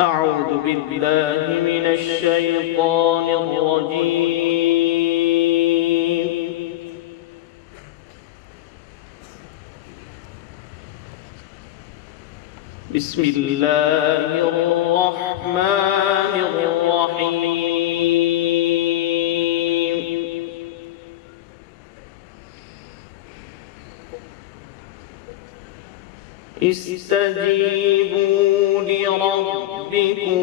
أعوذ بالله من الشيطان الرجيم. بسم الله الرحمن الرحيم. استجيبوا لربكم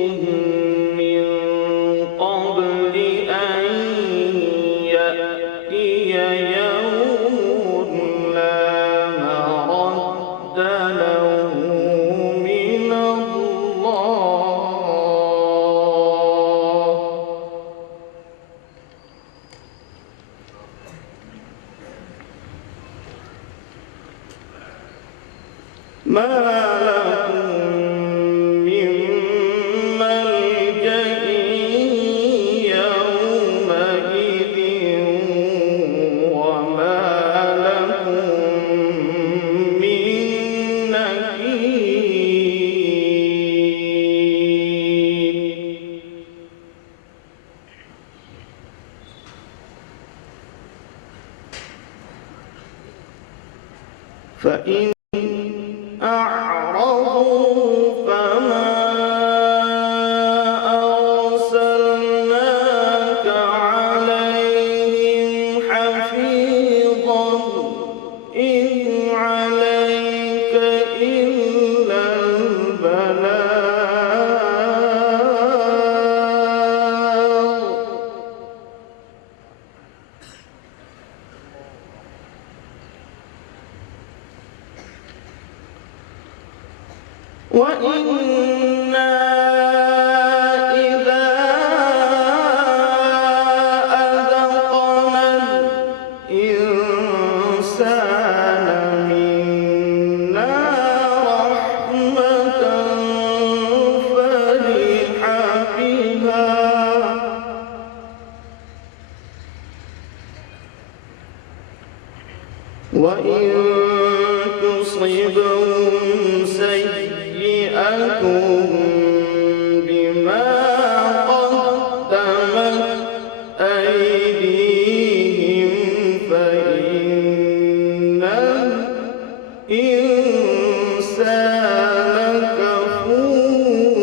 من قبل أن يأتي يوم لا مرد له من الله ما لكم من ملجأ يومئذ وما لكم من نكير. فإن أعرضوا فما أرسلناك عليهم حفيظا إن عليك إلا البلاغ. وإنا إذا أذقنا الإنسان منا رحمة فرح بها وإن تصبهم سيئة بما قدمت أيديهم فإن الإنسان كفور.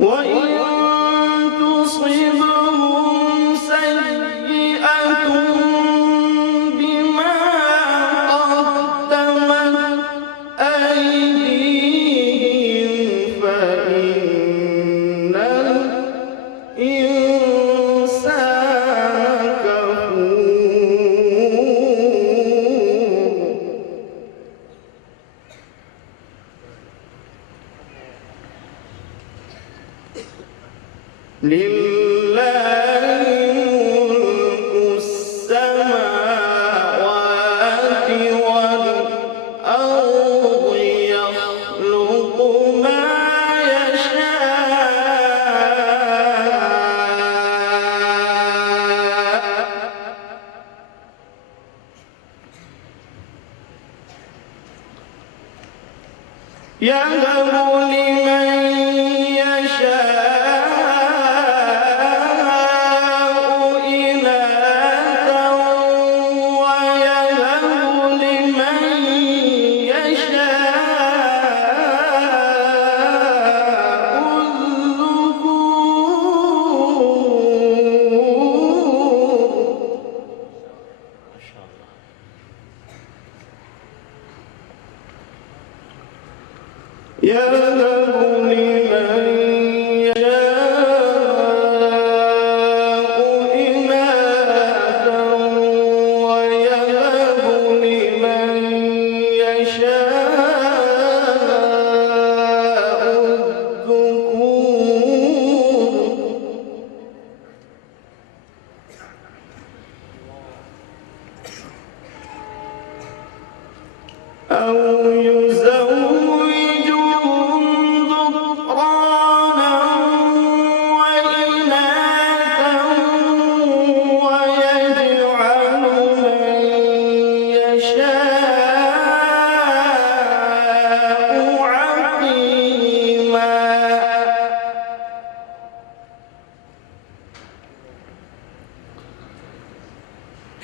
وإن تصبهم سيئة بما قدمت أيديهم فإن الإنسان كفور. لله ملك السماوات والأرض يخلق ما يشاء يهب لمن يهب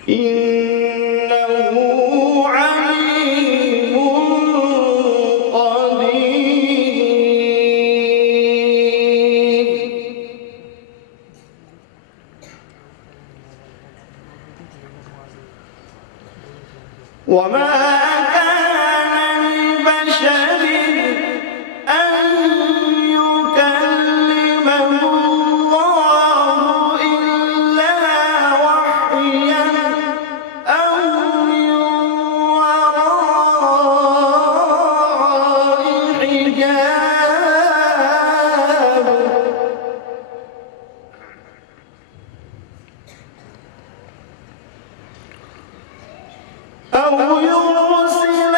إنه عليم قدير. وما كان لبشر أن يكلمه الله إلا وحيا أو من وراء حجاب أو يرسل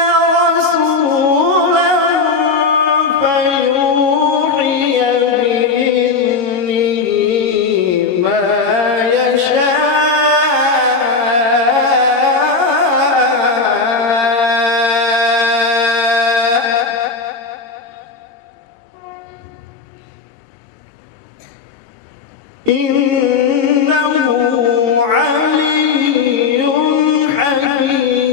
رسولا فيوحي بإذنه ما يشاء إنه علي حكيم.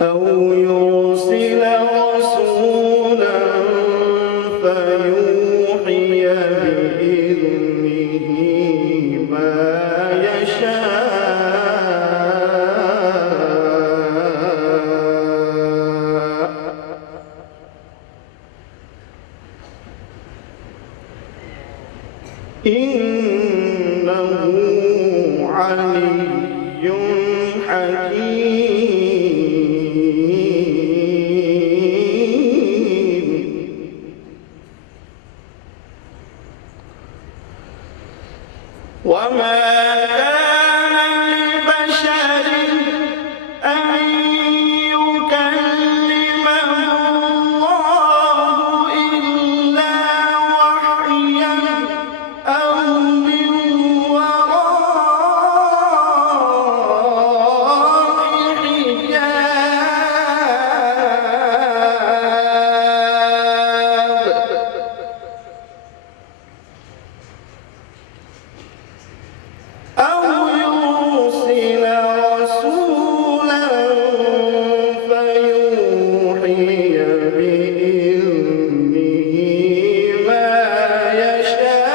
أو يرسل رسولا فيوحي بإذنه ما يشاء إنه علي حكيم. وما كان لبشر أن يكلمه الله إلا وحيا أو من وراء حجاب أو يرسل رسولا فيوحي بإذنه ما يشاء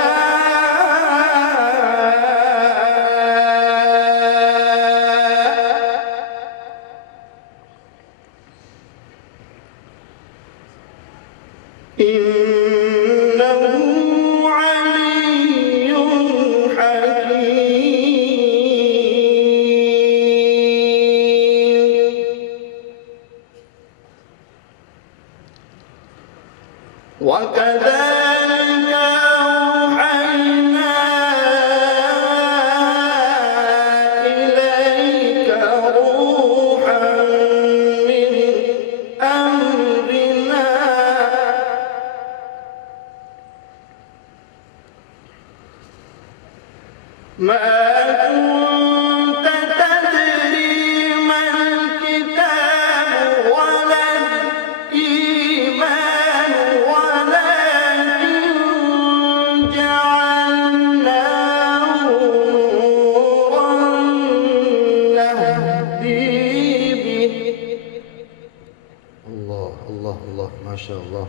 إنه علي حكيم. وكذلك أوحينا إليك روحا من أمرنا ما كنت تدري ما الكتاب ولا الإيمان ولكن جعلناه نورا نهدي به. الله الله الله ما شاء الله.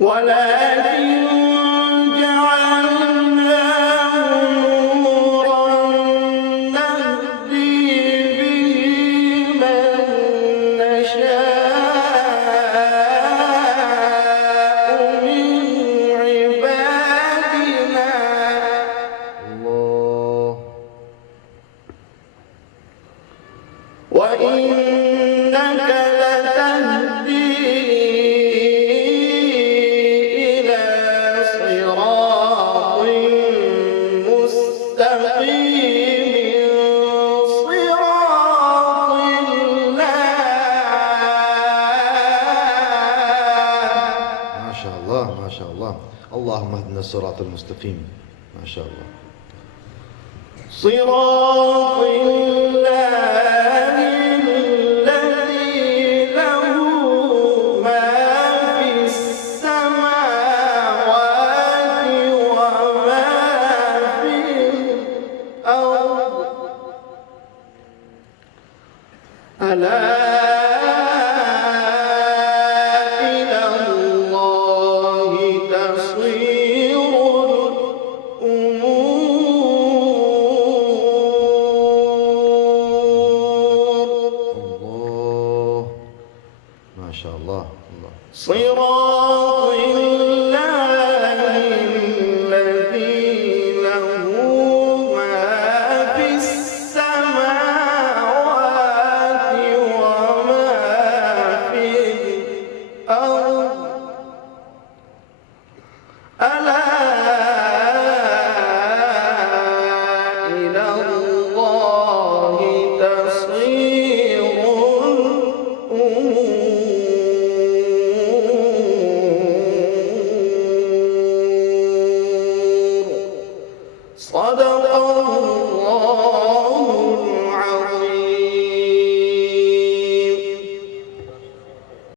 ولكن جعلناه نورا نهدي به من نشاء من عبادنا الله. وإنك لتهدي إلى صراط مستقيم صراط الله. ما شاء الله ما شاء الله. اللهم اهدنا الصراط المستقيم. ما شاء الله. صراط الله الذي له ما في السماوات وما في الأرض ألا